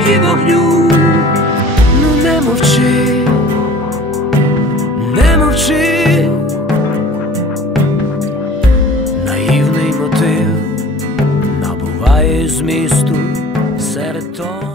лінії вогню? Ну не мовчи, не мовчи. Наївний мотив набуває змісту серед тон.